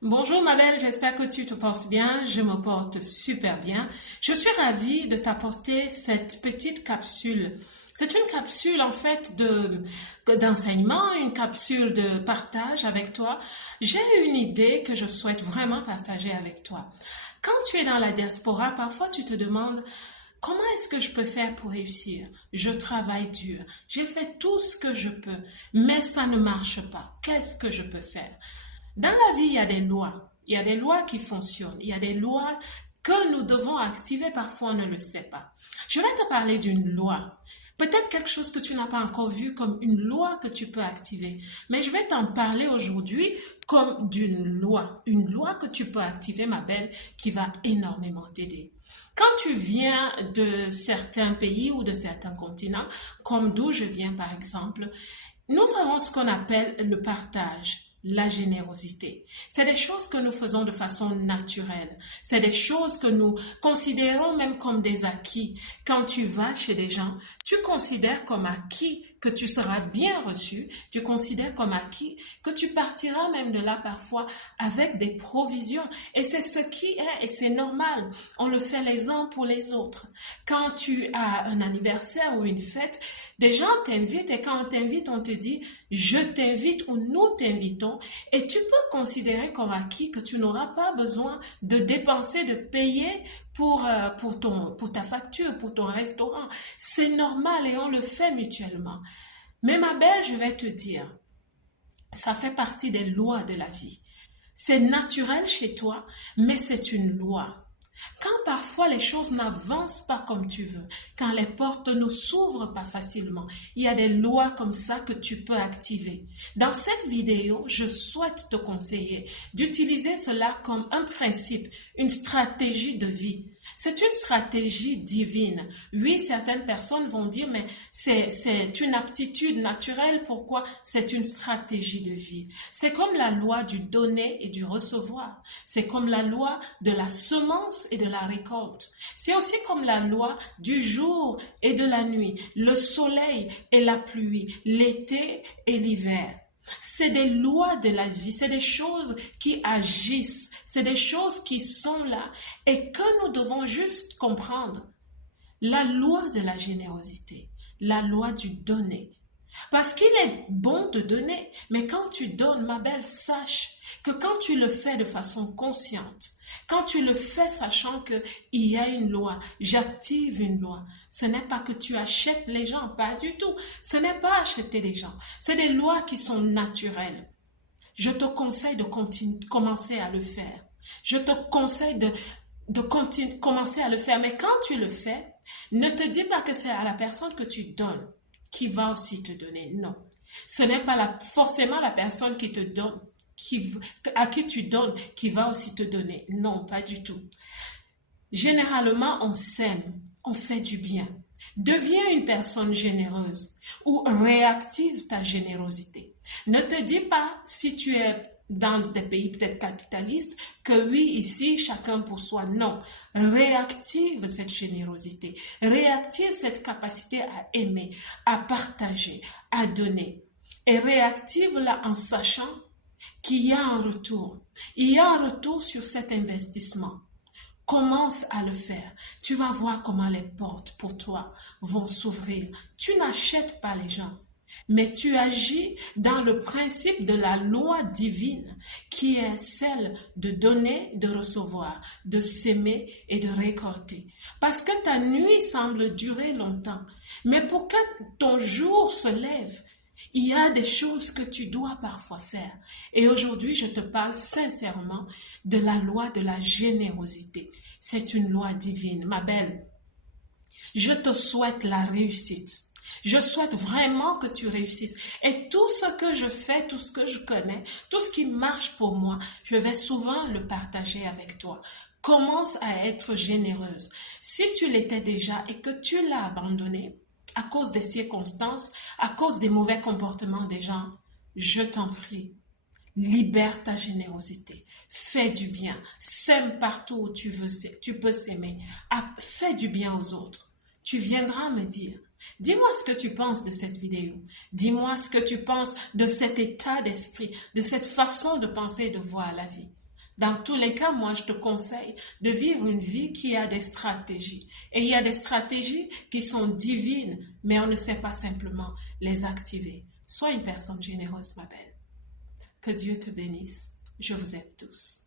Bonjour ma belle, j'espère que tu te portes bien. Je me porte super bien. Je suis ravie de t'apporter cette petite capsule. C'est une capsule en fait d'enseignement, une capsule de partage avec toi. J'ai une idée que je souhaite vraiment partager avec toi. Quand tu es dans la diaspora, parfois tu te demandes comment est-ce que je peux faire pour réussir? Je travaille dur, j'ai fait tout ce que je peux, mais ça ne marche pas. Qu'est-ce que je peux faire? Dans la vie, il y a des lois. Il y a des lois qui fonctionnent. Il y a des lois que nous devons activer. Parfois, on ne le sait pas. Je vais te parler d'une loi. Peut-être quelque chose que tu n'as pas encore vu comme une loi que tu peux activer. Mais je vais t'en parler aujourd'hui comme d'une loi. Une loi que tu peux activer, ma belle, qui va énormément t'aider. Quand tu viens de certains pays ou de certains continents, comme d'où je viens par exemple, nous avons ce qu'on appelle le partage. La générosité. C'est des choses que nous faisons de façon naturelle. C'est des choses que nous considérons même comme des acquis. Quand tu vas chez des gens, tu considères comme acquis que tu seras bien reçu. Tu considères comme acquis que tu partiras même de là parfois avec des provisions. Et c'est ce qui est, et c'est normal. On le fait les uns pour les autres. Quand tu as un anniversaire ou une fête, des gens t'invitent et quand on t'invite, on te dit je t'invite ou nous t'invitons et tu peux considérer comme acquis que tu n'auras pas besoin de dépenser, de payer pour ta facture, pour ton restaurant. C'est normal et on le fait mutuellement. Mais ma belle, je vais te dire, ça fait partie des lois de la vie. C'est naturel chez toi, mais c'est une loi. Quand parfois les choses n'avancent pas comme tu veux, quand les portes ne s'ouvrent pas facilement, il y a des lois comme ça que tu peux activer. Dans cette vidéo, je souhaite te conseiller d'utiliser cela comme un principe, une stratégie de vie. C'est une stratégie divine. Oui, certaines personnes vont dire, mais c'est une aptitude naturelle. Pourquoi? C'est une stratégie de vie. C'est comme la loi du donner et du recevoir. C'est comme la loi de la semence et de la récolte. C'est aussi comme la loi du jour et de la nuit, le soleil et la pluie, l'été et l'hiver. C'est des lois de la vie, c'est des choses qui agissent, c'est des choses qui sont là et que nous devons juste comprendre. La loi de la générosité, la loi du donner. Parce qu'il est bon de donner, mais quand tu donnes, ma belle, sache que quand tu le fais de façon consciente, quand tu le fais sachant qu'il y a une loi, j'active une loi, ce n'est pas que tu achètes les gens, pas du tout. Ce n'est pas acheter les gens, c'est des lois qui sont naturelles. Je te conseille de commencer à le faire. Je te conseille de commencer à le faire, mais quand tu le fais, ne te dis pas que c'est à la personne que tu donnes qui va aussi te donner. Non. Ce n'est pas forcément la personne qui te donne, à qui tu donnes, qui va aussi te donner. Non, pas du tout. Généralement, on s'aime, on fait du bien. Deviens une personne généreuse ou réactive ta générosité. Ne te dis pas, si tu es dans des pays peut-être capitalistes, que oui, ici, chacun pour soi. Non, réactive cette générosité, réactive cette capacité à aimer, à partager, à donner. Et réactive-la en sachant qu'il y a un retour. Il y a un retour sur cet investissement. Commence à le faire. Tu vas voir comment les portes pour toi vont s'ouvrir. Tu n'achètes pas les gens, mais tu agis dans le principe de la loi divine qui est celle de donner, de recevoir, de s'aimer et de récolter. Parce que ta nuit semble durer longtemps, mais pour que ton jour se lève, il y a des choses que tu dois parfois faire. Et aujourd'hui, je te parle sincèrement de la loi de la générosité. C'est une loi divine, ma belle. Je te souhaite la réussite. Je souhaite vraiment que tu réussisses. Et tout ce que je fais, tout ce que je connais, tout ce qui marche pour moi, je vais souvent le partager avec toi. Commence à être généreuse. Si tu l'étais déjà et que tu l'as abandonné, à cause des circonstances, à cause des mauvais comportements des gens, je t'en prie, libère ta générosité, fais du bien, sème partout où tu peux s'aimer, fais du bien aux autres. Tu viendras me dire, dis-moi ce que tu penses de cette vidéo, dis-moi ce que tu penses de cet état d'esprit, de cette façon de penser et de voir la vie. Dans tous les cas, moi, je te conseille de vivre une vie qui a des stratégies. Et il y a des stratégies qui sont divines, mais on ne sait pas simplement les activer. Sois une personne généreuse, ma belle. Que Dieu te bénisse. Je vous aime tous.